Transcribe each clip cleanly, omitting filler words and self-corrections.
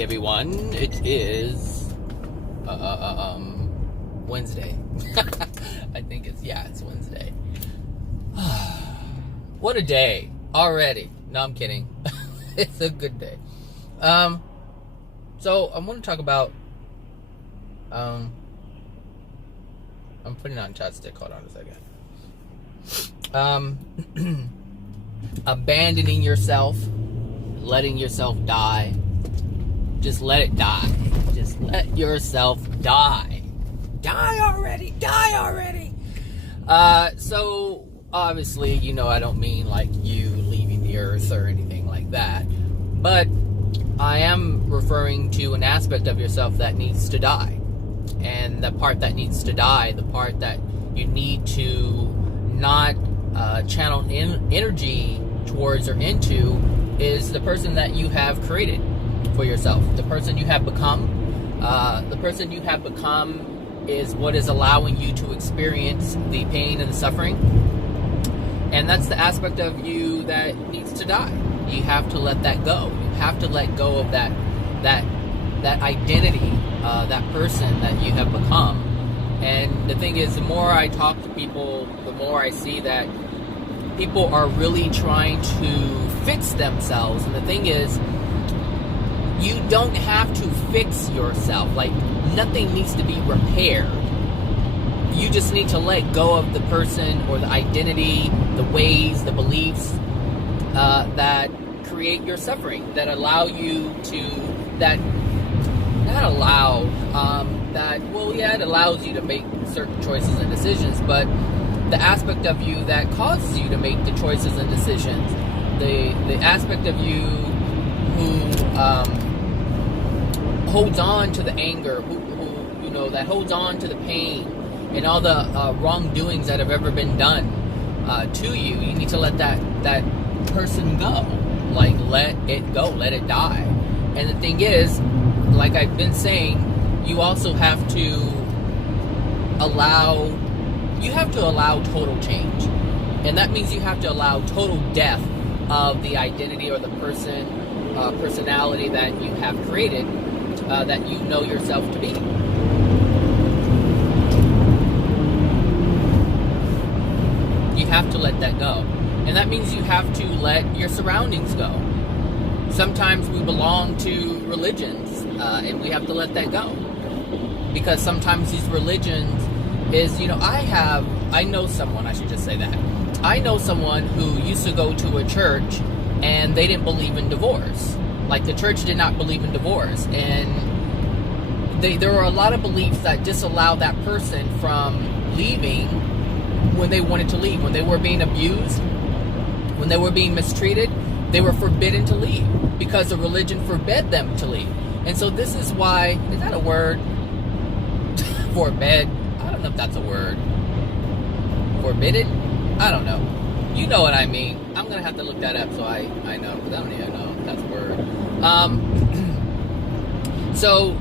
morning, everyone. It is Wednesday. I think it's Wednesday. What a day already. No, I'm kidding. It's a good day. So I want to talk about I'm putting on chapstick. Hold on a second. Abandoning yourself, letting yourself die. Just let it die. Just let yourself die. Die already. Die already. So obviously, I don't mean like you leaving the earth or anything like that. But I am referring to an aspect of yourself that needs to die. And the part that needs to die, the part that you need to not channel energy towards or into, is the person that you have created for yourself, the person you have become. The person you have become is what is allowing you to experience the pain and the suffering, and that's the aspect of you that needs to die. You have to let that go. You have to let go of that identity, that person that you have become. And the thing is, the more I talk to people, the more I see that people are really trying to fix themselves. And the thing is, you don't have to fix yourself. Like, nothing needs to be repaired. You just need to let go of the person or the identity, the ways, the beliefs that create your suffering, that allow you to, it allows you to make certain choices and decisions, but the aspect of you that causes you to make the choices and decisions, the aspect of you who holds on to the anger, who that holds on to the pain and all the wrongdoings that have ever been done to you. You need to let that person go. Like, let it go, let it die. And the thing is, like I've been saying, you also have to allow total change. And that means you have to allow total death of the identity or the personality that you have created, that you know yourself to be. You have to let that go. And that means you have to let your surroundings go. Sometimes we belong to religions, and we have to let that go. Because sometimes these religions is, I know someone who used to go to a church and they didn't believe in divorce. Like, the church did not believe in divorce. And there were a lot of beliefs that disallowed that person from leaving when they wanted to leave. When they were being abused, when they were being mistreated, they were forbidden to leave because the religion forbade them to leave. And so this is why, is that a word? Forbade? I don't know if that's a word. Forbidden? I don't know. You know what I mean. I'm going to have to look that up so I know, because I don't even know if that's a word. So,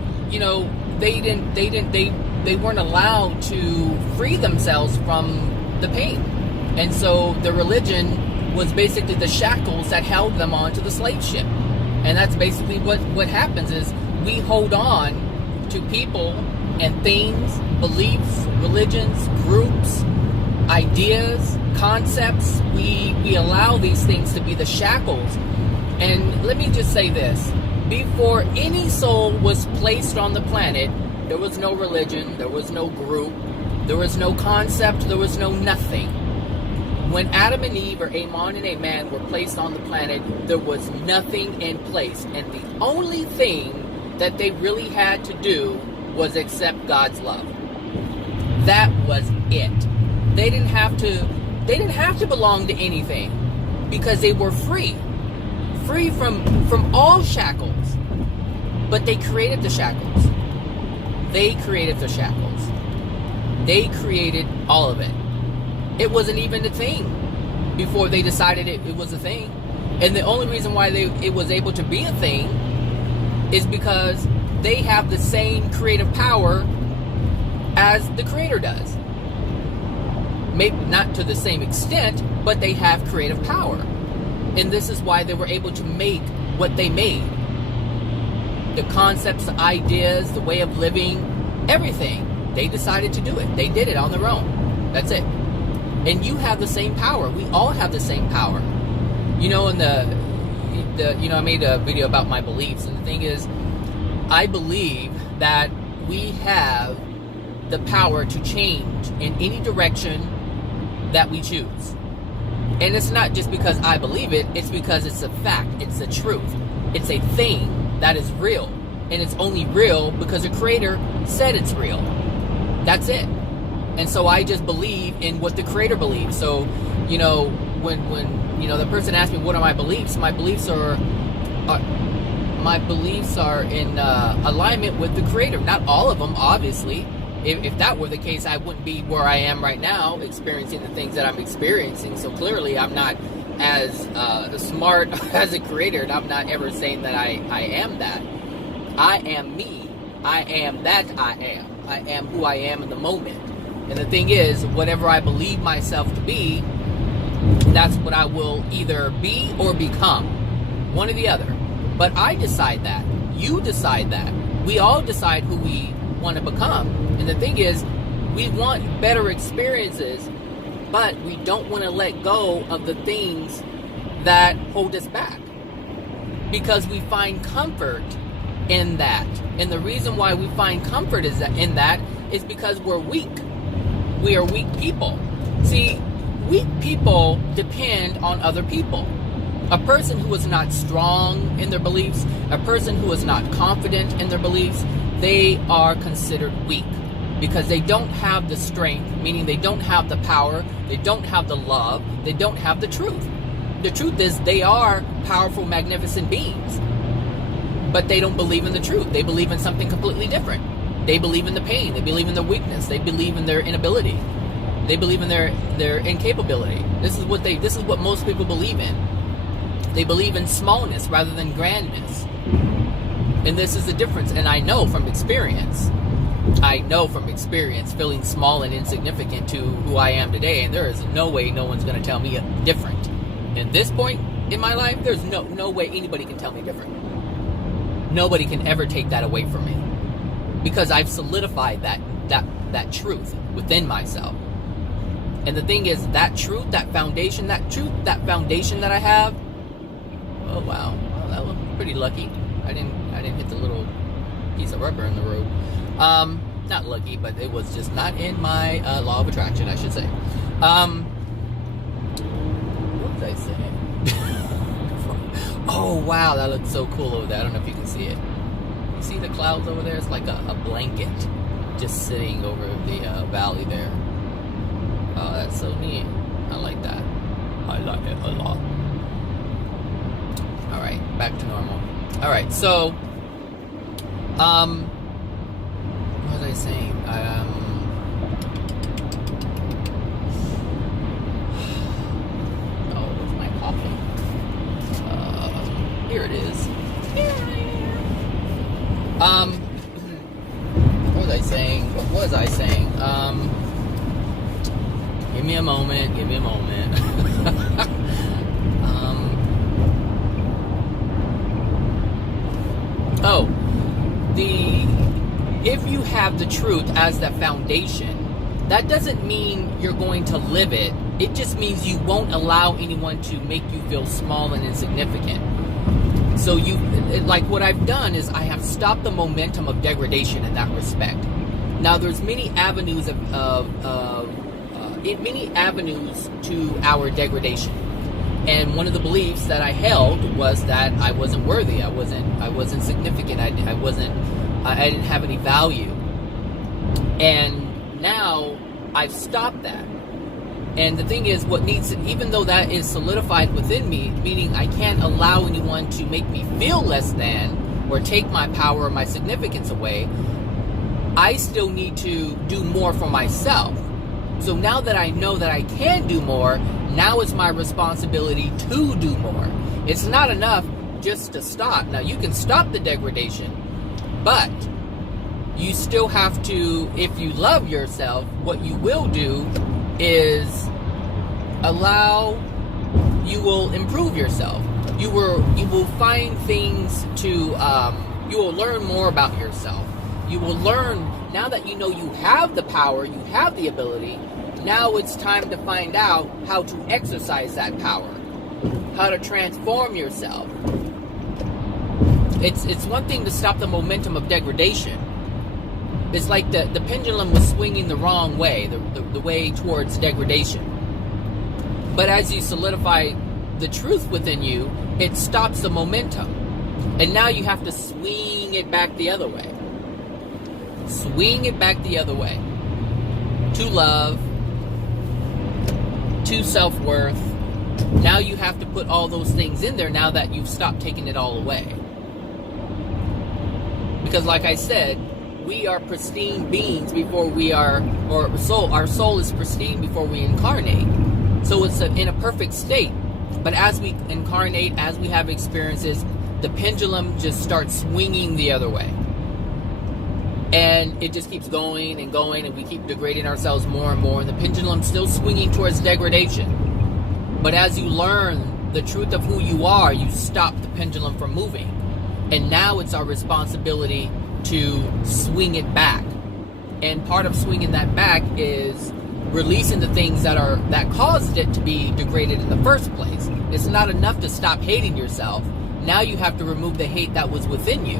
they weren't allowed to free themselves from the pain. And so the religion was basically the shackles that held them onto the slave ship. And that's basically what happens is we hold on to people and things, beliefs, religions, groups, ideas, concepts. We allow these things to be the shackles. And let me just say this. Before any soul was placed on the planet, there was no religion, there was no group, there was no concept, there was no nothing. When Adam and Eve, or Amon and Aman, were placed on the planet, there was nothing in place. And the only thing that they really had to do was accept God's love. That was it. They didn't have to belong to anything, because they were free from all shackles. But they created the shackles. They created the shackles. They created all of it. It wasn't even a thing before they decided it was a thing. And the only reason why it was able to be a thing is because they have the same creative power as the Creator does. Maybe not to the same extent, but they have creative power. And this is why they were able to make what they made. the concepts, the ideas, the way of living, everything. They decided to do it. They did it on their own. That's it. And you have the same power. We all have the same power. You know, in I made a video about my beliefs, and the thing is, I believe that we have the power to change in any direction that we choose. And it's not just because I believe it, it's because it's a fact, it's the truth. It's a thing that is real. And it's only real because the Creator said it's real. That's it. And so I just believe in what the Creator believes. So, you know, when the person asked me what are my beliefs are in alignment with the Creator. Not all of them, obviously. If that were the case, I wouldn't be where I am right now, experiencing the things that I'm experiencing. So clearly, I'm not as smart as a Creator, and I'm not ever saying that I am that. I am me. I am that I am. I am who I am in the moment. And the thing is, whatever I believe myself to be, that's what I will either be or become. One or the other. But I decide that. You decide that. We all decide who we want to become. And the thing is, we want better experiences, but we don't want to let go of the things that hold us back. Because we find comfort in that. And the reason why we find comfort in that is because we're weak. We are weak people. See, weak people depend on other people. A person who is not strong in their beliefs, a person who is not confident in their beliefs, they are considered weak because they don't have the strength, meaning they don't have the power, they don't have the love, they don't have the truth. The truth is they are powerful, magnificent beings, but they don't believe in the truth. They believe in something completely different. They believe in the pain. They believe in their weakness. They believe in their inability. They believe in their incapability. This is what most people believe in. They believe in smallness rather than grandness. And this is the difference. And I know from experience, feeling small and insignificant to who I am today. And there is no way no one's going to tell me different. In this point in my life, there's no way anybody can tell me different. Nobody can ever take that away from me. Because I've solidified that truth within myself. And the thing is, that truth, that foundation that I have. Oh wow, that was pretty lucky. I didn't hit the little piece of rubber in the road. Not lucky, but it was just not in my law of attraction, I should say. What was I saying? Oh wow, that looks so cool over there. I don't know if you can see it. You see the clouds over there? It's like a blanket just sitting over the valley there. Oh, that's so neat. I like that. I like it a lot. Alright, back to normal. Alright, so what was I saying? Oh, where's my coffee? Here it is. Here I am. What was I saying? Give me a moment. If you have the truth as the foundation, that doesn't mean you're going to live it. It just means you won't allow anyone to make you feel small and insignificant. So like what I've done is I have stopped the momentum of degradation in that respect. Now there's many avenues many avenues to our degradation. And one of the beliefs that I held was that I wasn't worthy. I wasn't significant. I didn't have any value. And now I've stopped that. And the thing is, even though that is solidified within me, meaning I can't allow anyone to make me feel less than or take my power or my significance away, I still need to do more for myself. So now that I know that I can do more, now it's my responsibility to do more. It's not enough just to stop. Now, you can stop the degradation, but you still have to, if you love yourself, what you will do is you will improve yourself. You will find things to You will learn more about yourself. You will learn, now that you know you have the power, you have the ability, now it's time to find out how to exercise that power, how to transform yourself. It's one thing to stop the momentum of degradation. It's like the pendulum was swinging the wrong way, the way towards degradation. But as you solidify the truth within you, it stops the momentum. And now you have to swing it back the other way. Swing it back the other way. To love, to self-worth. Now you have to put all those things in there now that you've stopped taking it all away. Because like I said, we are pristine beings before we are, or soul, our soul is pristine before we incarnate. So it's in a perfect state. But as we incarnate, as we have experiences, the pendulum just starts swinging the other way. And it just keeps going, and we keep degrading ourselves more and more, and the pendulum's still swinging towards degradation. But as you learn the truth of who you are, you stop the pendulum from moving. And now it's our responsibility to swing it back. And part of swinging that back is releasing the things that caused it to be degraded in the first place. It's not enough to stop hating yourself. Now you have to remove the hate that was within you,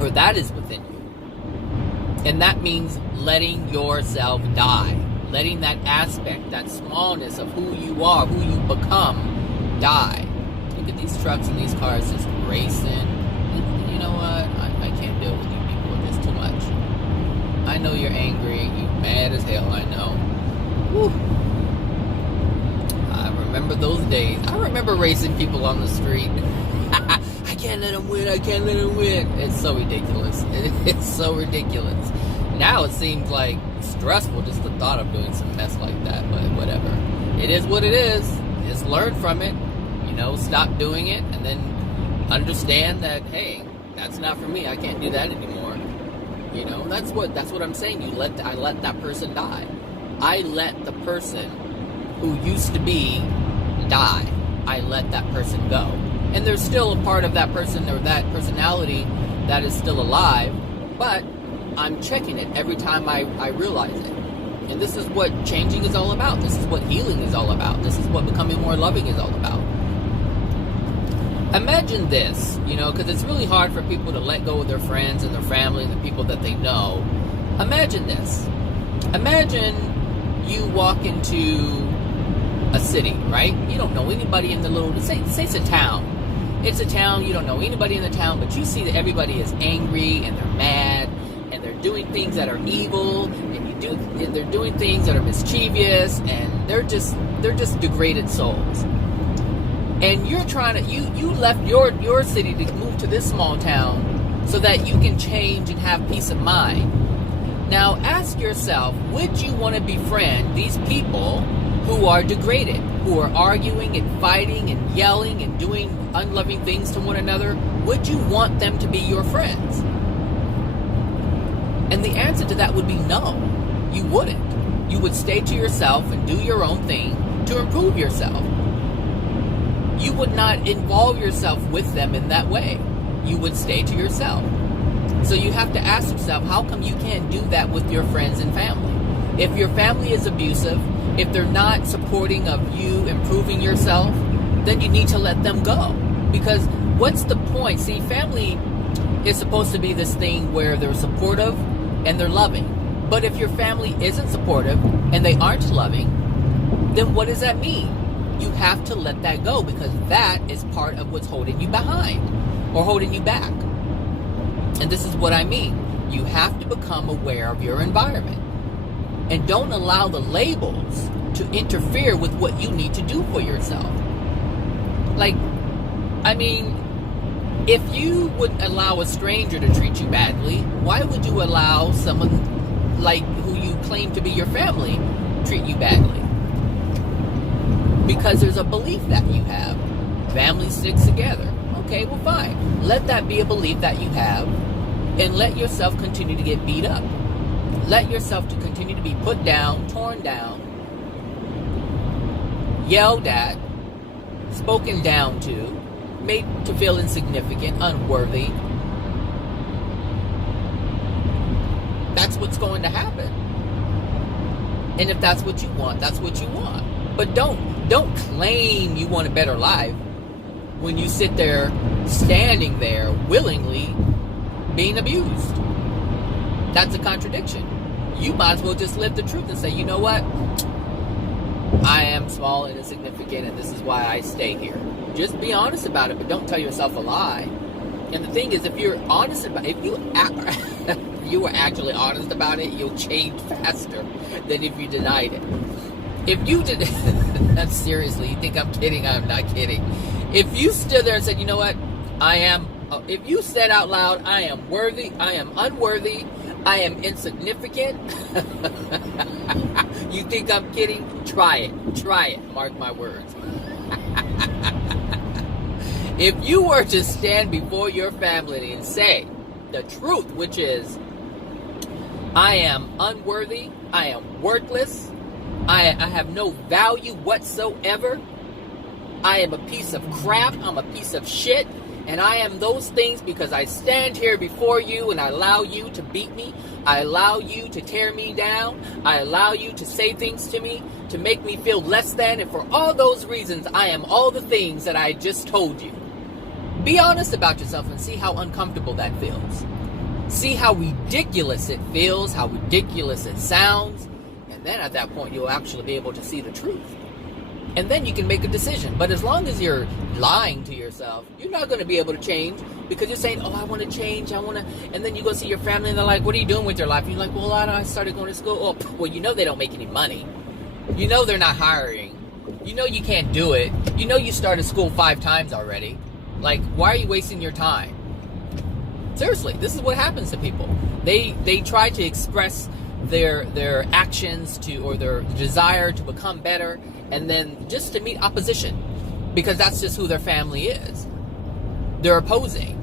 or that is within you. And that means letting yourself die. Letting that aspect, that smallness of who you are, who you become, die. Look at these trucks and these cars just racing. You know what? I can't deal with you people. It's too much. I know you're angry. You're mad as hell. I know. Whew. I remember those days. I remember racing people on the street. I can't let them win. I can't let them win. It's so ridiculous. It's so ridiculous. Now it seems like stressful just the thought of doing some mess like that. But whatever. It is what it is. Just learn from it. You know, stop doing it, and then understand that, hey, that's not for me. I can't do that anymore. You know, that's what I'm saying. I let that person die. I let the person who used to be die. I let that person go. And there's still a part of that person or that personality that is still alive, but I'm checking it every time I realize it. And this is what changing is all about. This is what healing is all about. This is what becoming more loving is all about. Imagine this, you know, because it's really hard for people to let go of their friends and their family and the people that they know. Imagine this. Imagine you walk into a city, right? You don't know anybody in the little, say it's a town. It's a town, you don't know anybody in the town, but you see that everybody is angry and they're mad and they're doing things that are evil and they're doing things that are mischievous and they're just degraded souls. And you're trying to, you left your city to move to this small town so that you can change and have peace of mind. Now ask yourself, would you want to befriend these people who are degraded, who are arguing and fighting and yelling and doing unloving things to one another? Would you want them to be your friends? And the answer to that would be no, you wouldn't. You would stay to yourself and do your own thing to improve yourself. You would not involve yourself with them in that way. You would stay to yourself. So you have to ask yourself, how come you can't do that with your friends and family? If your family is abusive, if they're not supporting of you improving yourself, then you need to let them go. Because what's the point? See, family is supposed to be this thing where they're supportive and they're loving. But if your family isn't supportive and they aren't loving, then what does that mean? You have to let that go, because that is part of what's holding you behind or holding you back. And this is what I mean. You have to become aware of your environment. And don't allow the labels to interfere with what you need to do for yourself. Like, I mean, if you would allow a stranger to treat you badly, why would you allow someone like who you claim to be your family treat you badly? Because there's a belief that you have. Family sticks together. Okay, well fine. Let that be a belief that you have, and let yourself continue to get beat up. Let yourself to continue to be put down, torn down, yelled at, spoken down to, made to feel insignificant, unworthy, that's what's going to happen. And if that's what you want, that's what you want. But don't claim you want a better life when you sit there, standing there, willingly being abused. That's a contradiction. You might as well just live the truth and say, you know what? I am small and insignificant, and this is why I stay here. Just be honest about it, but don't tell yourself a lie. And the thing is, if you're honest about it, if you were actually honest about it, you'll change faster than if you denied it. If you did, that's seriously, you think I'm kidding? I'm not kidding. If you stood there and said, you know what, if you said out loud, I am worthy, I am unworthy, I am insignificant, you think I'm kidding? Try it, mark my words. If you were to stand before your family and say the truth, which is, I am unworthy, I am worthless, I have no value whatsoever, I am a piece of crap, I'm a piece of shit, and I am those things because I stand here before you and I allow you to beat me, I allow you to tear me down, I allow you to say things to me to make me feel less than, and for all those reasons, I am all the things that I just told you. Be honest about yourself and see how uncomfortable that feels. See how ridiculous it feels, how ridiculous it sounds, and then at that point you'll actually be able to see the truth. And then you can make a decision. But as long as you're lying to yourself, you're not going to be able to change, because you're saying, oh, I want to change, and then you go see your family and they're like, what are you doing with your life? And you're like, well, I started going to school. Oh, well, you know they don't make any money. You know they're not hiring. You know you can't do it. You know you started school 5 times already. Like, why are you wasting your time? Seriously, this is what happens to people. They try to express their actions or their desire to become better, and then just to meet opposition, because that's just who their family is. They're opposing.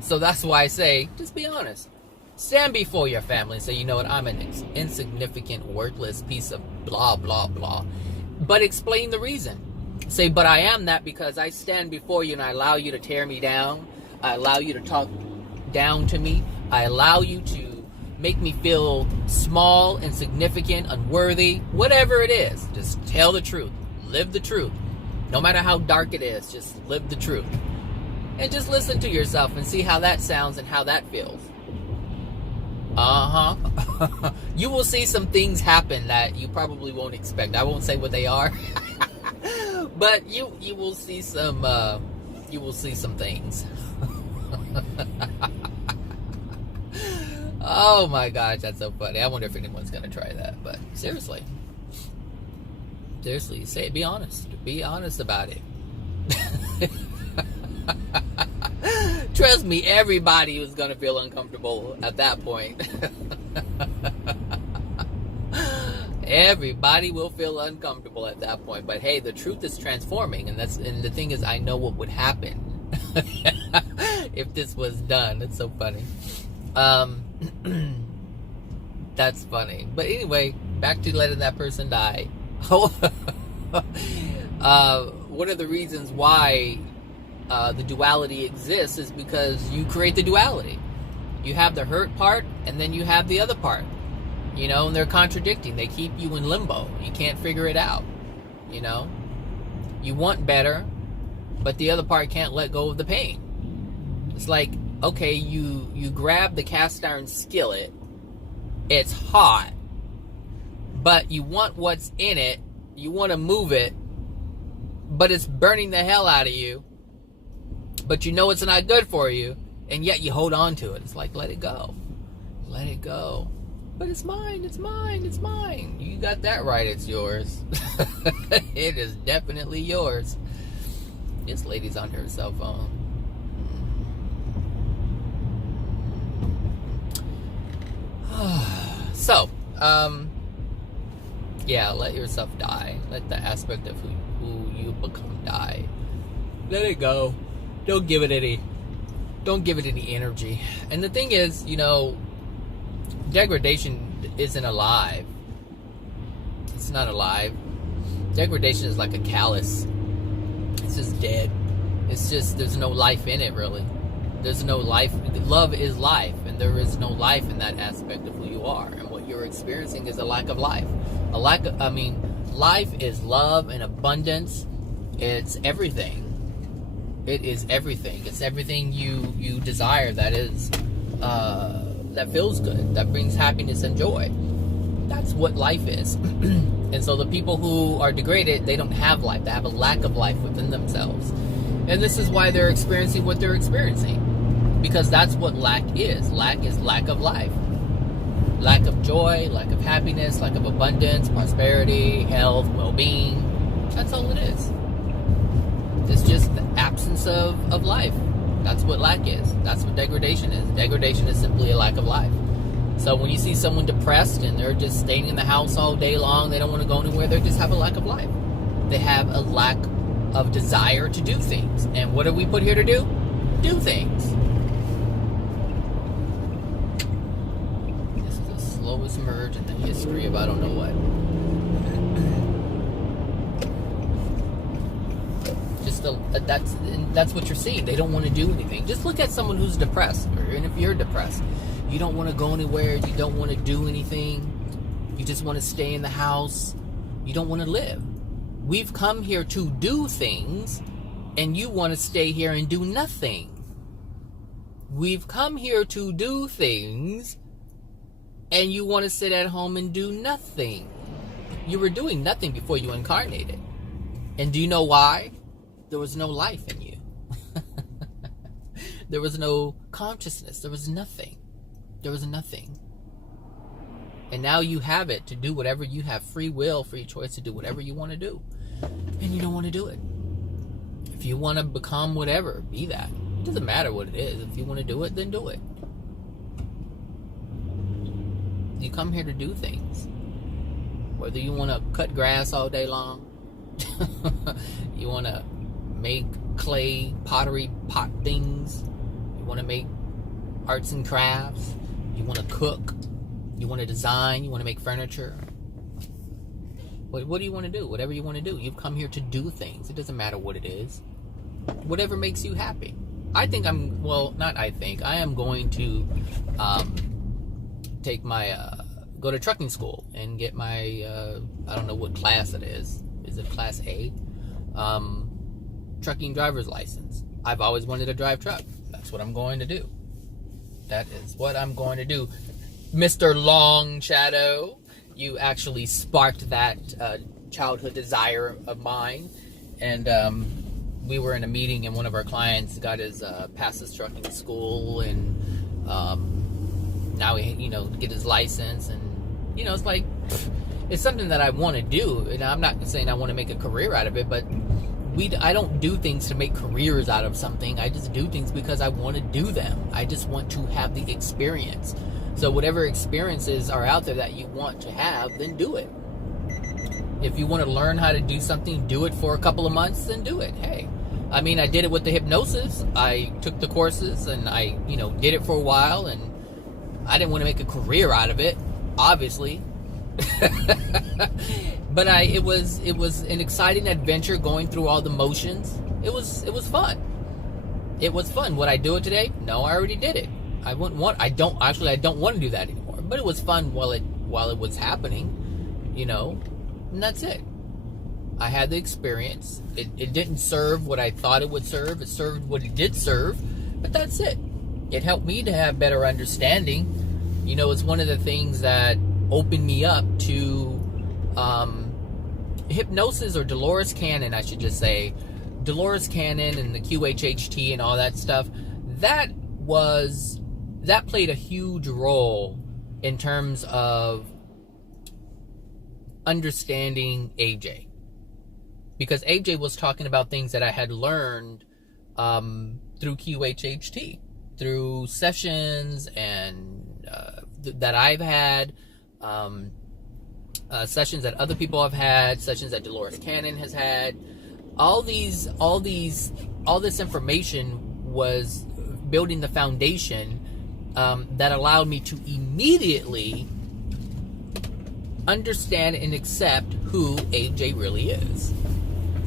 So that's why I say, just be honest. Stand before your family and say, you know what, I'm an insignificant, worthless piece of blah, blah, blah. But explain the reason. Say, but I am that because I stand before you and I allow you to tear me down. I allow you to talk down to me. I allow you to make me feel small, insignificant, unworthy, whatever it is. Just tell the truth. Live the truth. No matter how dark it is, just live the truth. And just listen to yourself and see how that sounds and how that feels. You will see some things happen that you probably won't expect. I won't say what they are. But you will see some things. Oh my gosh, that's so funny. I wonder if anyone's gonna try that. But seriously, say it. Be honest. Be honest about it. Trust me, everybody is gonna feel uncomfortable at that point. Everybody will feel uncomfortable at that point. But hey, the truth is transforming, and the thing is, I know what would happen if this was done. It's so funny. That's funny. But anyway, back to letting that person die. One of the reasons why the duality exists is because you create the duality. You have the hurt part, and then you have the other part. You know, and they're contradicting. They keep you in limbo. You can't figure it out. You know? You want better, but the other part can't let go of the pain. It's like, okay, you grab the cast iron skillet. It's hot. But you want what's in it. You want to move it. But it's burning the hell out of you. But you know it's not good for you. And yet you hold on to it. It's like, let it go. Let it go. But it's mine, it's mine, it's mine. You got that right, it's yours. It is definitely yours. This lady's on her cell phone. So, yeah, let yourself die. Let the aspect of who you become die. Let it go. Don't give it any energy. And the thing is, you know, degradation isn't alive. It's not alive. Degradation is like a callus. It's just dead. It's just there's no life in it, really. There's no life. Love is life, and there is no life in that aspect of who you are. And what you're experiencing is a lack of life. Life is love and abundance. It's everything. It is everything. It's everything you desire that is that feels good, that brings happiness and joy. That's what life is. And so the people who are degraded, they don't have life. They have a lack of life within themselves. And this is why they're experiencing what they're experiencing. Because that's what lack is. Lack is lack of life. Lack of joy, lack of happiness, lack of abundance, prosperity, health, well-being. That's all it is. It's just the absence of life. That's what lack is. That's what degradation is. Degradation is simply a lack of life. So when you see someone depressed and they're just staying in the house all day long, they don't want to go anywhere, they just have a lack of life. They have a lack of desire to do things. And what are we put here to do? Do things. This is the slowest merge in the history of I don't know what. That's what you're seeing. They don't want to do anything. Just look at someone who's depressed, or even if you're depressed, you don't want to go anywhere. You don't want to do anything. You just want to stay in the house. You don't want to live. We've come here to do things, and you want to stay here and do nothing. We've come here to do things, and you want to sit at home and do nothing. You were doing nothing before you incarnated. And do you know why? There was no life in you. There was no consciousness. There was nothing. There was nothing. And now you have it to do whatever you have, free will, free choice to do whatever you want to do. And you don't want to do it. If you want to become whatever, be that. It doesn't matter what it is. If you want to do it, then do it. You come here to do things. Whether you want to cut grass all day long, you want to make clay, pottery, pot things, you want to make arts and crafts, you want to cook, you want to design, you want to make furniture. What do you want to do? Whatever you want to do. You've come here to do things. It doesn't matter what it is. Whatever makes you happy. I am going to take my, go to trucking school and get my, I don't know what class it is. Is it class A? Trucking driver's license. I've always wanted to drive truck. That's what I'm going to do. That is what I'm going to do. Mr. Long Shadow, you actually sparked that childhood desire of mine. And we were in a meeting and one of our clients got his passed his trucking school, and now he get his license, and it's like it's something that I want to do. And I'm not saying I want to make a career out of it, but I don't do things to make careers out of something. I just do things because I want to do them. I just want to have the experience. So whatever experiences are out there that you want to have, then do it. If you want to learn how to do something, do it for a couple of months, then do it. Hey, I did it with the hypnosis. I took the courses and I, did it for a while, and I didn't want to make a career out of it, obviously. But it was an exciting adventure going through all the motions. It was fun. It was fun. Would I do it today? No, I already did it. I don't want to do that anymore. But it was fun while it was happening, and that's it. I had the experience. It didn't serve what I thought it would serve. It served what it did serve, but that's it. It helped me to have better understanding. It's one of the things that opened me up to hypnosis, or Dolores Cannon, I should just say. Dolores Cannon and the QHHT and all that stuff. That played a huge role in terms of understanding AJ. Because AJ was talking about things that I had learned through QHHT, through sessions and that I've had, sessions that other people have had, sessions that Dolores Cannon has had. All this information was building the foundation that allowed me to immediately understand and accept who AJ really is,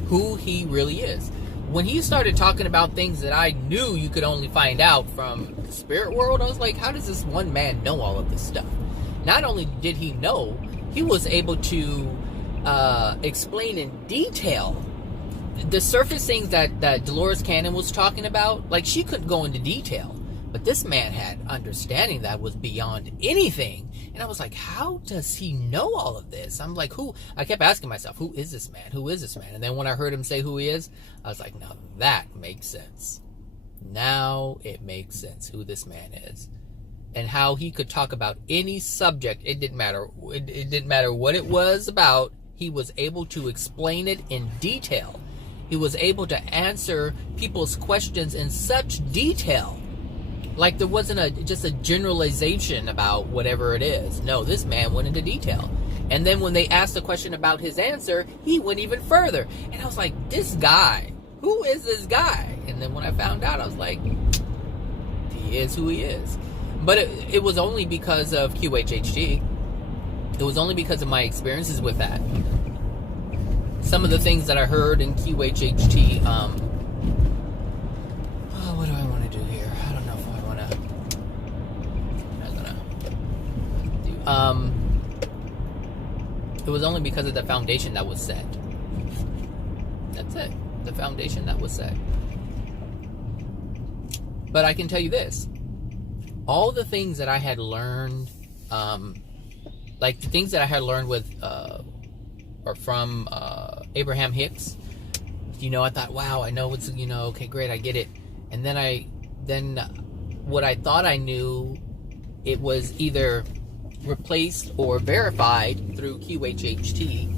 who he really is. when he started talking about things that I knew you could only find out from the spirit world, I was like, how does this one man know all of this stuff? Not only did he know, he was able to explain in detail the surface things that Dolores Cannon was talking about. Like, she couldn't go into detail, but this man had understanding that was beyond anything. And I was like, how does he know all of this? I'm like, who? I kept asking myself, who is this man? Who is this man? And then when I heard him say who he is, I was like, now that makes sense. Now it makes sense who this man is. And how he could talk about any subject. It didn't matter. It didn't matter what it was about. He was able to explain it in detail. He was able to answer people's questions in such detail. Like, there wasn't just a generalization about whatever it is. No, this man went into detail. And then when they asked a question about his answer, he went even further. And I was like, this guy, who is this guy? And then when I found out, I was like, he is who he is. But it was only because of QHHT. It was only because of my experiences with that. Some of the things that I heard in QHHT, what do I want to do here? I don't know if I want to. I'm gonna do. It was only because of the foundation that was set. That's it. The foundation that was set. But I can tell you this: all the things that I had learned, like the things that I had learned with, or from Abraham Hicks. I thought, wow, I know what's, okay, great, I get it. And then what I thought I knew, it was either replaced or verified through QHHT.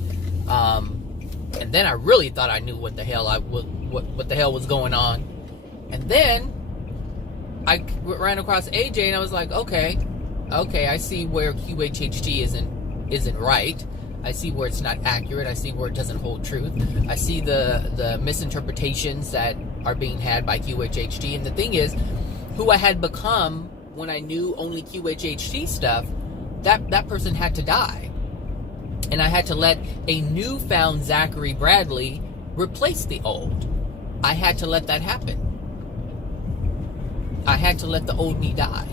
And then I really thought I knew what the hell what the hell was going on. And then I ran across AJ and I was like, okay, I see where QHHT isn't right. I see where it's not accurate. I see where it doesn't hold truth. I see the misinterpretations that are being had by QHHT. And the thing is, who I had become when I knew only QHHT stuff, that person had to die. And I had to let a newfound Zachary Bradley replace the old. I had to let that happen. I had to let the old me die.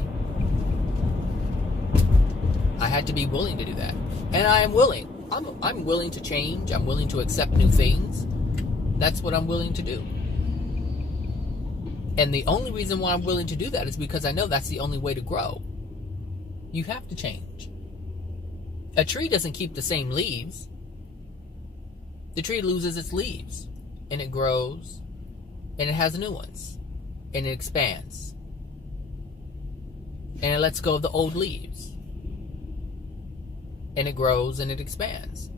I had to be willing to do that. And I am willing. I'm willing to change. I'm willing to accept new things. That's what I'm willing to do. And the only reason why I'm willing to do that is because I know that's the only way to grow. You have to change. A tree doesn't keep the same leaves. The tree loses its leaves. And it grows. And it has new ones. And it expands. And it lets go of the old leaves. And it grows and it expands.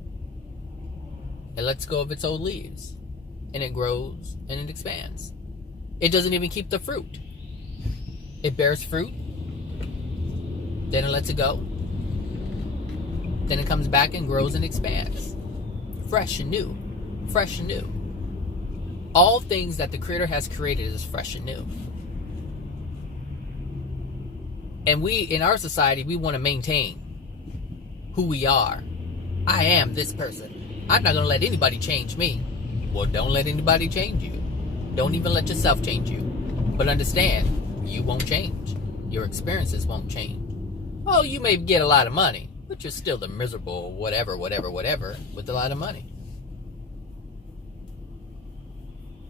It lets go of its old leaves. And it grows and it expands. It doesn't even keep the fruit. It bears fruit. Then it lets it go. Then it comes back and grows and expands. Fresh and new. Fresh and new. All things that the Creator has created is fresh and new. And we, in our society, we want to maintain who we are. I am this person. I'm not going to let anybody change me. Well, don't let anybody change you. Don't even let yourself change you. But understand, you won't change. Your experiences won't change. Oh, you may get a lot of money, but you're still the miserable whatever with a lot of money.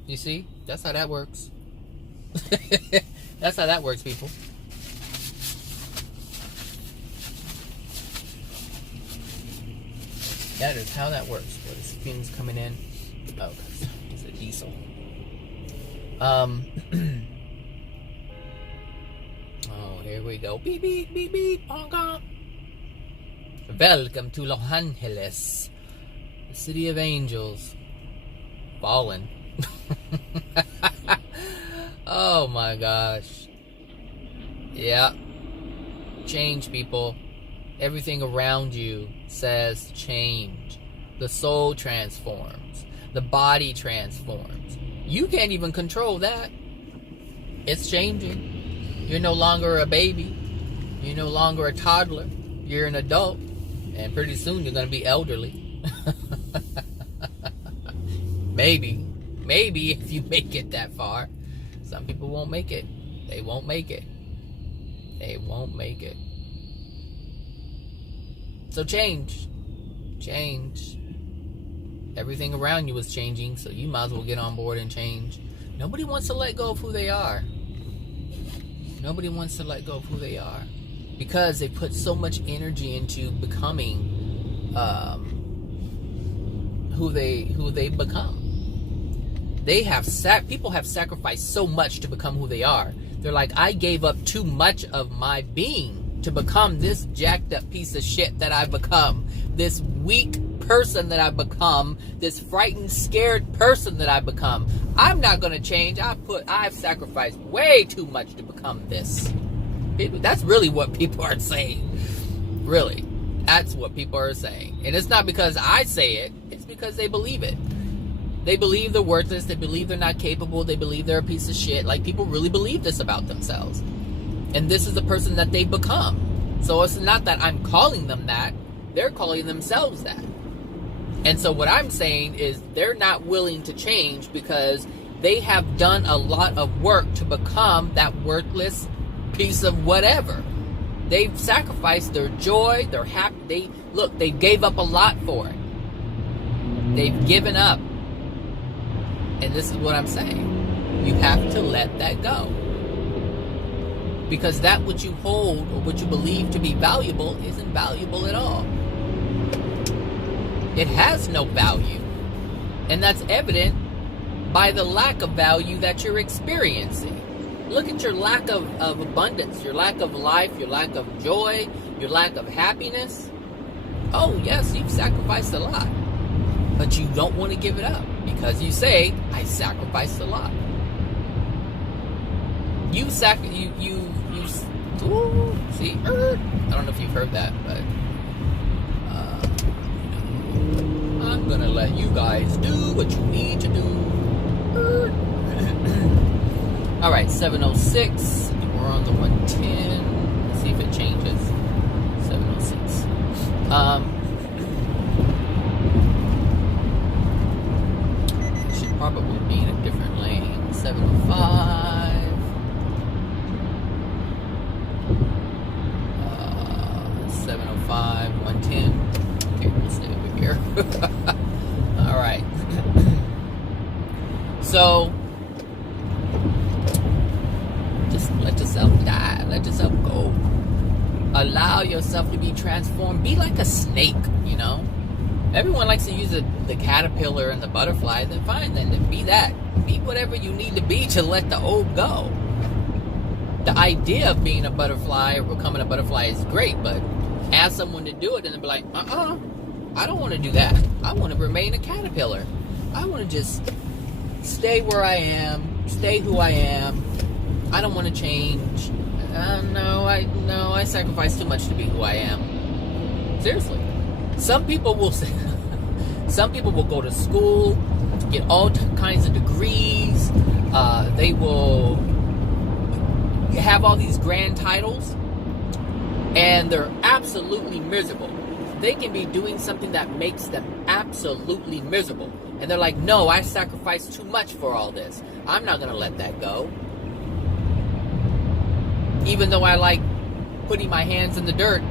You see? That's how that works. That's how that works, people. That is how that works. Where the fumes coming in. Oh, it's a diesel. Oh, here we go. Beep, beep, beep, beep. Honk, honk. Welcome to Los Angeles, the city of angels. Fallen. Oh my gosh. Yeah. Change, people. Everything around you says change. The soul transforms. The body transforms. You can't even control that. It's changing. You're no longer a baby. You're no longer a toddler. You're an adult. And pretty soon you're going to be elderly. Maybe Maybe if you make it that far. Some people won't make it. They won't make it. They won't make it. So change. Change. Everything around you is changing, so you might as well get on board and change. Nobody wants to let go of who they are. Nobody wants to let go of who they are. Because they put so much energy into becoming who they become. People have sacrificed so much to become who they are. They're like, I gave up too much of my being to become this jacked up piece of shit that I've become. This weak person that I've become. This frightened, scared person that I've become. I'm not going to change. I've sacrificed way too much to become this. That's really what people are saying. Really. That's what people are saying. And it's not because I say it. It's because they believe it. They believe they're worthless. They believe they're not capable. They believe they're a piece of shit. Like, people really believe this about themselves. And this is the person that they've become. So it's not that I'm calling them that. They're calling themselves that. And so what I'm saying is they're not willing to change because they have done a lot of work to become that worthless piece of whatever. They've sacrificed their joy, their happy. They gave up a lot for it. They've given up. And this is what I'm saying. You have to let that go. Because that which you hold or what you believe to be valuable isn't valuable at all. It has no value. And that's evident by the lack of value that you're experiencing. Look at your lack of abundance, your lack of life, your lack of joy, your lack of happiness. Oh, yes, you've sacrificed a lot. But you don't want to give it up. Because you say, I sacrificed a lot. See, I don't know if you've heard that, but I'm gonna let you guys do what you need to do. All right, 706. We're on the 110. Let's see if it changes. 706. Probably be in a different lane. 705. 705, 110. Okay, we'll stay over here. All right. So, just let yourself die. Let yourself go. Allow yourself to be transformed. Be like a snake, you know? Everyone likes to use the caterpillar and the butterfly. Then fine, then be that. Be whatever you need to be to let the old go. The idea of being a butterfly or becoming a butterfly is great, but ask someone to do it and they'll be like, I don't want to do that. I want to remain a caterpillar. I want to just stay where I am, stay who I am. I don't want to change. No, I sacrifice too much to be who I am. Seriously. Some people will go to school, get all kinds of degrees. They will have all these grand titles, and they're absolutely miserable. They can be doing something that makes them absolutely miserable. And they're like, no, I sacrificed too much for all this. I'm not going to let that go. Even though I like putting my hands in the dirt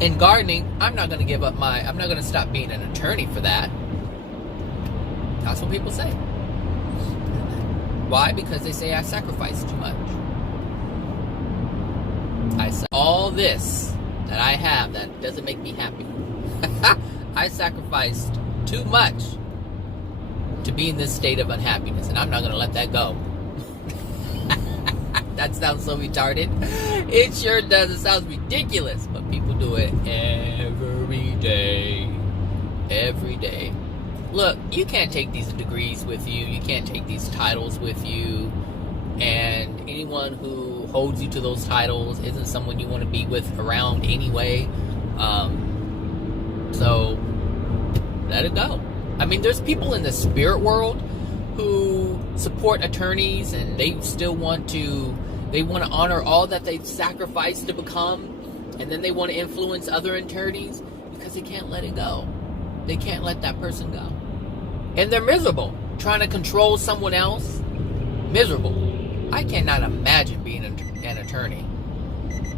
in gardening, I'm not going to stop being an attorney for that. That's what people say. Why? Because they say I sacrificed too much. All this that I have that doesn't make me happy. I sacrificed too much to be in this state of unhappiness, and I'm not going to let that go. That sounds so retarded. It sure does. It sounds ridiculous, but people do it every day. Every day. Look, you can't take these degrees with you. You can't take these titles with you. And anyone who holds you to those titles isn't someone you want to be with around anyway. So, let it go. I mean, there's people in the spirit world who support attorneys, and they still want to honor all that they've sacrificed to become, and then they want to influence other attorneys because they can't let it go. They can't let that person go. And they're miserable. trying to control someone else, miserable. I cannot imagine being an attorney.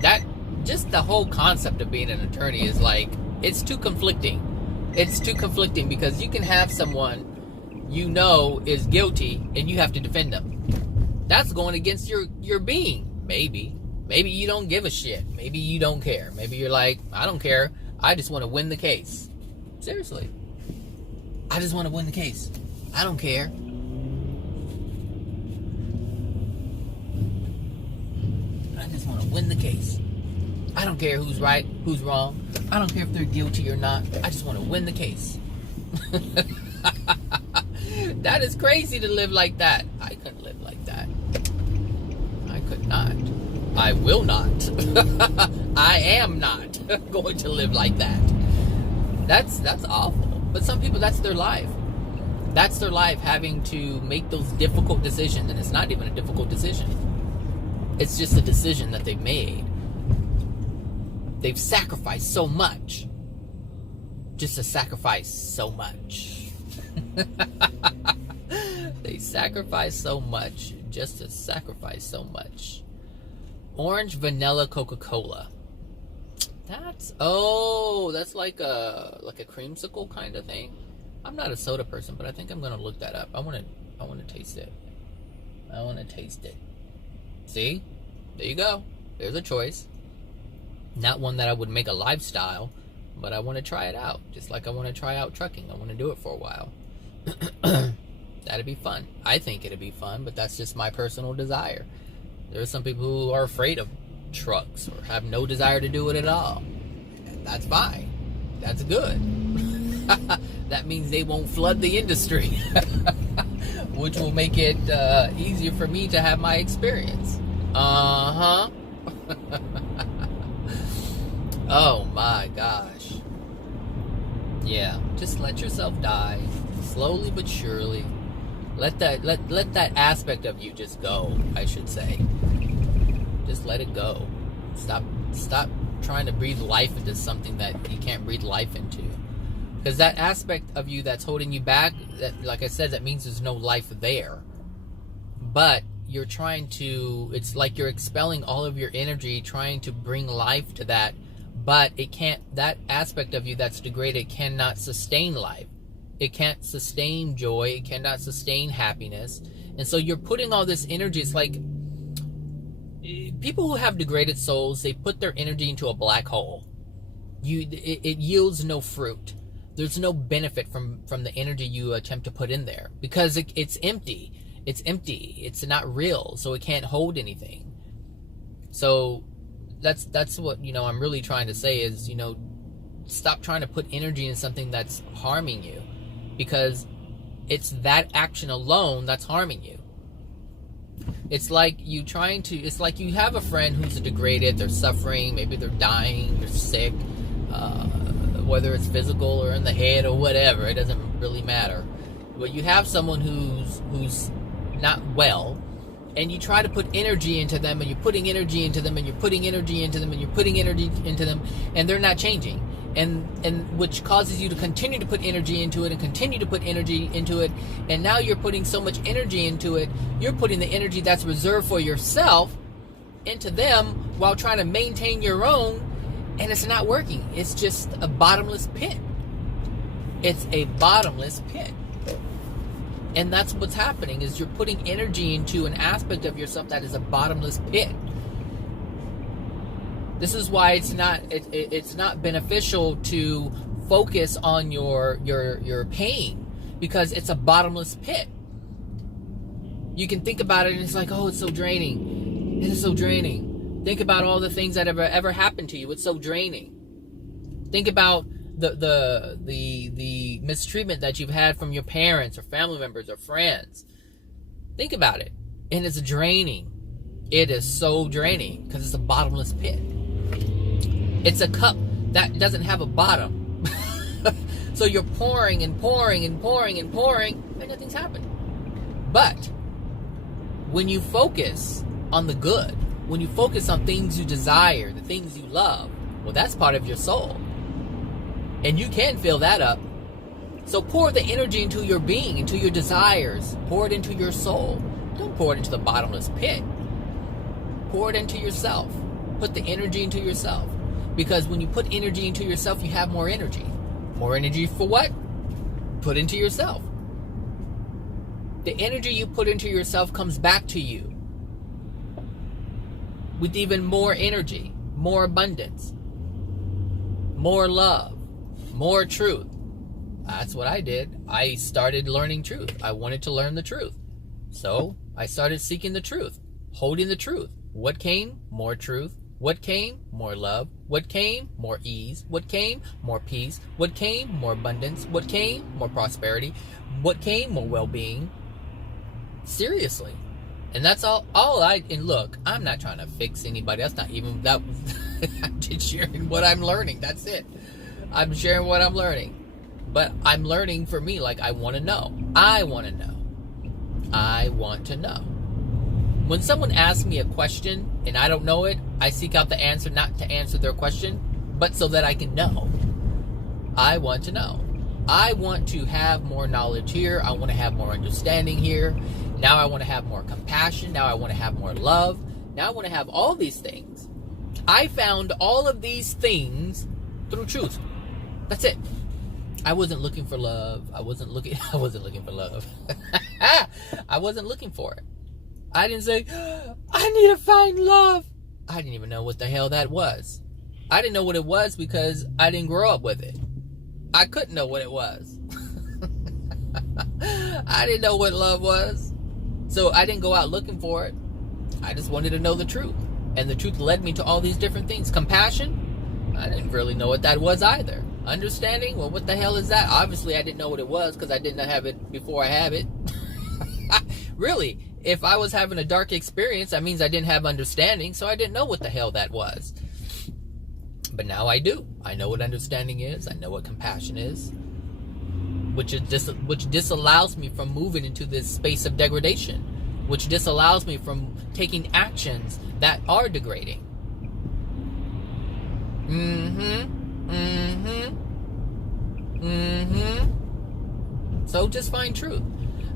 That, just the whole concept of being an attorney is like, it's too conflicting. It's too conflicting because you can have someone you know is guilty and you have to defend them. That's going against your being. Maybe you don't give a shit. Maybe you don't care. Maybe you're like, I don't care. I just want to win the case. Seriously. I just want to win the case. I don't care. I just want to win the case. I don't care who's right, who's wrong. I don't care if they're guilty or not. I just want to win the case. That is crazy to live like that. I couldn't live like that. I could not. I will not. I am not going to live like that. That's awful. But some people, that's their life. That's their life, having to make those difficult decisions. And it's not even a difficult decision. It's just a decision that they've made. They've sacrificed so much. Just to sacrifice so much. They sacrifice so much just to sacrifice so much. Orange vanilla Coca-Cola. That's like a creamsicle kind of thing. I'm not a soda person, but I think I'm gonna look that up. I wanna taste it. I wanna taste it. See? There you go. There's a choice. Not one that I would make a lifestyle, but I want to try it out. Just like I want to try out trucking. I want to do it for a while. That'd be fun. I think it'd be fun, but that's just my personal desire. There are some people who are afraid of trucks or have no desire to do it at all. And that's fine. That's good. That means they won't flood the industry, which will make it easier for me to have my experience. Uh-huh. Oh my gosh. Yeah, just let yourself die slowly but surely. Let that aspect of you just go, I should say. Just let it go. Stop trying to breathe life into something that you can't breathe life into. Because that aspect of you that's holding you back, that, like I said, that means there's no life there. But you're trying to, it's like you're expelling all of your energy trying to bring life to that, but it can't, that aspect of you that's degraded cannot sustain life. It can't sustain joy. It cannot sustain happiness. And so you're putting all this energy. It's like people who have degraded souls, they put their energy into a black hole. It yields no fruit. There's no benefit from the energy you attempt to put in there because it's empty. It's empty. It's not real. So it can't hold anything. So that's what, I'm really trying to say is, stop trying to put energy in something that's harming you, because it's that action alone that's harming you. It's like it's like you have a friend who's degraded, they're suffering, maybe they're dying, they're sick, whether it's physical or in the head or whatever, it doesn't really matter. But you have someone who's not well, and you try to put energy into them, and you're putting energy into them, and you're putting energy into them, and you're putting energy into them, and they're not changing. And which causes you to continue to put energy into it and continue to put energy into it. And now you're putting so much energy into it, you're putting the energy that's reserved for yourself into them while trying to maintain your own, and it's not working. It's just a bottomless pit. It's a bottomless pit. And that's what's happening, is you're putting energy into an aspect of yourself that is a bottomless pit. This is why it's not beneficial to focus on your pain, because it's a bottomless pit. You can think about it and it's like, oh, it's so draining. It is so draining. Think about all the things that ever happened to you. It's so draining. Think about the mistreatment that you've had from your parents or family members or friends. Think about it. And it's draining. It is so draining because it's a bottomless pit. It's a cup that doesn't have a bottom. So you're pouring and pouring and pouring and pouring, and nothing's happening. But when you focus on the good, when you focus on things you desire, the things you love, well, that's part of your soul. And you can fill that up. So pour the energy into your being, into your desires. Pour it into your soul. Don't pour it into the bottomless pit. Pour it into yourself. Put the energy into yourself. Because when you put energy into yourself, you have more energy. More energy for what? Put into yourself. The energy you put into yourself comes back to you with even more energy, more abundance, more love, more truth. That's what I did. I started learning truth. I wanted to learn the truth. So I started seeking the truth, holding the truth. What came? More truth. What came? More love. What came? More ease. What came? More peace. What came? More abundance. What came? More prosperity. What came? More well-being. Seriously. And that's all and look, I'm not trying to fix anybody. That's not even that. I'm just sharing what I'm learning. That's it. I'm sharing what I'm learning. But I'm learning for me, like I want to know. I want to know. I want to know. When someone asks me a question and I don't know it, I seek out the answer, not to answer their question, but so that I can know. I want to know. I want to have more knowledge here. I want to have more understanding here. Now I want to have more compassion. Now I want to have more love. Now I want to have all these things. I found all of these things through truth. That's it. I wasn't looking for love. I wasn't looking for love. I wasn't looking for it. I didn't say, I need to find love. I didn't even know what the hell that was. I didn't know what it was because I didn't grow up with it. I couldn't know what it was. I didn't know what love was. So I didn't go out looking for it. I just wanted to know the truth. And the truth led me to all these different things. Compassion, I didn't really know what that was either. Understanding, well, what the hell is that? Obviously, I didn't know what it was because I didn't have it before I have it. Really, if I was having a dark experience, that means I didn't have understanding, so I didn't know what the hell that was. But now I do. I know what understanding is. I know what compassion is. Which disallows me from moving into this space of degradation. Which disallows me from taking actions that are degrading. So just find truth.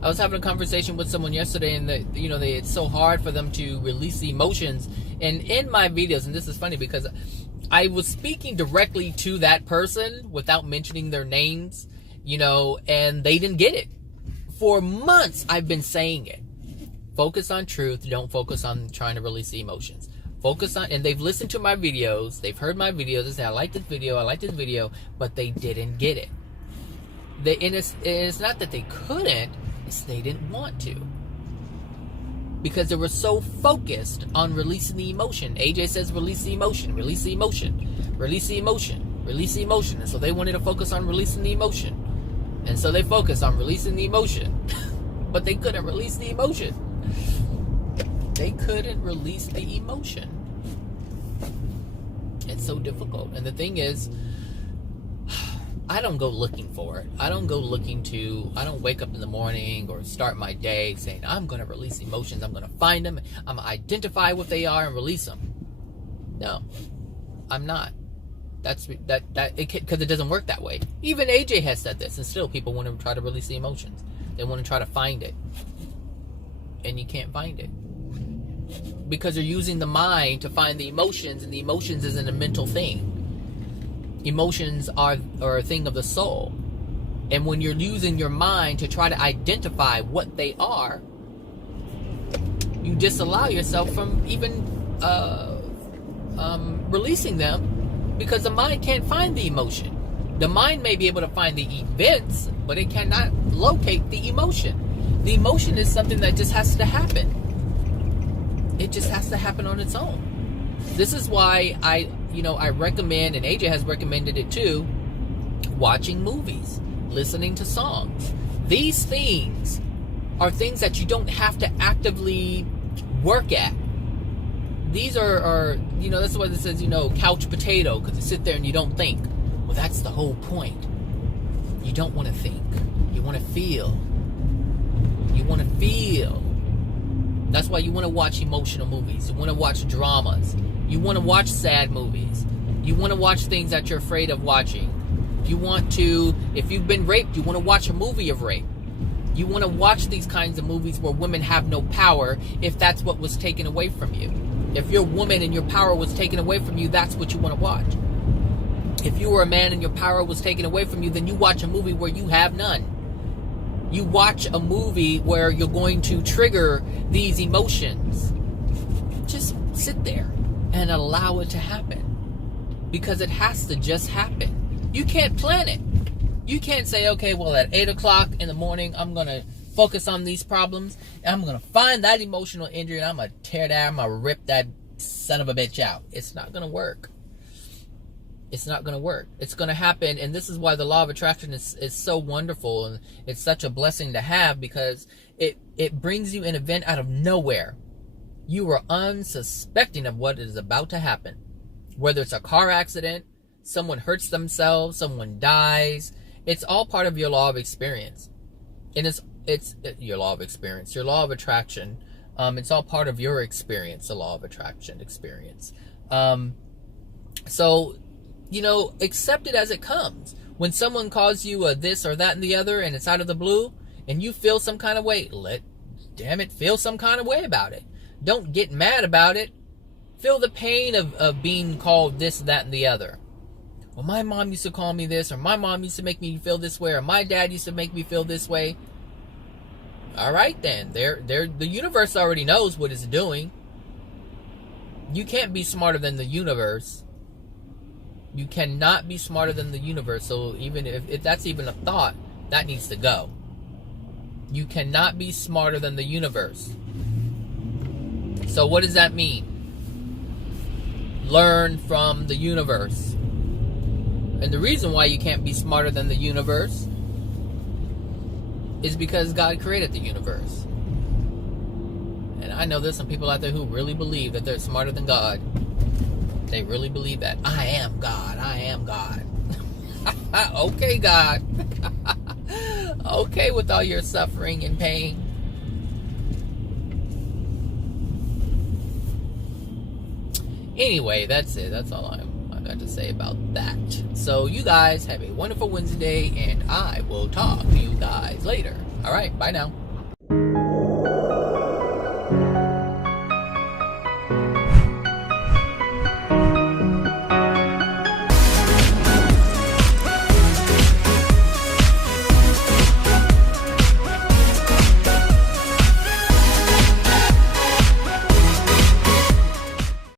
I was having a conversation with someone yesterday, and it's so hard for them to release the emotions. And in my videos, and this is funny because I was speaking directly to that person without mentioning their names, and they didn't get it. For months, I've been saying it. Focus on truth. Don't focus on trying to release the emotions. Focus on, and they've listened to my videos. They've heard my videos. They say, I like this video, but they didn't get it. And it's not that they couldn't, it's they didn't want to. Because they were so focused on releasing the emotion. AJ says, release the emotion, release the emotion, release the emotion, release the emotion. And so they wanted to focus on releasing the emotion. And so they focused on releasing the emotion. But they couldn't release the emotion. They couldn't release the emotion. It's so difficult. And the thing is, I don't go looking for it. I don't wake up in the morning or start my day saying, I'm going to release emotions. I'm going to find them. I'm going to identify what they are and release them. No, I'm not. Because it doesn't work that way. Even AJ has said this, and still people want to try to release the emotions. They want to try to find it. And you can't find it. Because they're using the mind to find the emotions, and the emotions isn't a mental thing. Emotions are a thing of the soul. And when you're using your mind to try to identify what they are, you disallow yourself from even releasing them, because the mind can't find the emotion. The mind may be able to find the events, but it cannot locate the emotion. The emotion is something that just has to happen. It just has to happen on its own. This is why I recommend, and AJ has recommended it too, watching movies, listening to songs. These things are things that you don't have to actively work at. These are that's why it says, couch potato, because you sit there and you don't think. Well, that's the whole point. You don't want to think. You want to feel. You want to feel. That's why you want to watch emotional movies. You want to watch dramas. You want to watch sad movies. You want to watch things that you're afraid of watching. If you've been raped, you want to watch a movie of rape. You want to watch these kinds of movies where women have no power, if that's what was taken away from you. If you're a woman and your power was taken away from you, that's what you want to watch. If you were a man and your power was taken away from you, then you watch a movie where you have none. You watch a movie where you're going to trigger these emotions. Just sit there and allow it to happen. Because it has to just happen. You can't plan it. You can't say, okay, well, at 8 o'clock in the morning, I'm going to focus on these problems. And I'm going to find that emotional injury, and I'm going to tear that, I'm going to rip that son of a bitch out. It's not going to work. It's not going to work. It's going to happen. And this is why the law of attraction is so wonderful. And it's such a blessing to have, because it brings you an event out of nowhere. You are unsuspecting of what is about to happen. Whether it's a car accident, someone hurts themselves, someone dies. It's all part of your law of experience. And it's your law of experience, your law of attraction. It's all part of your experience, the law of attraction experience. So, accept it as it comes. When someone calls you a this or that and the other, and it's out of the blue, and you feel some kind of way, feel some kind of way about it. Don't get mad about it. Feel the pain of being called this, that, and the other. Well, my mom used to call me this, or my mom used to make me feel this way, or my dad used to make me feel this way. All right, then. The universe already knows what it's doing. You can't be smarter than the universe. You cannot be smarter than the universe. So even if that's even a thought, that needs to go. You cannot be smarter than the universe. So what does that mean? Learn from the universe. And the reason why you can't be smarter than the universe is because God created the universe. And I know there's some people out there who really believe that they're smarter than God. They really believe that. I am God. I am God. Okay, God. Okay with all your suffering and pain. Anyway, that's it. That's all I got to say about that. So you guys have a wonderful Wednesday, and I will talk to you guys later. All right, bye now.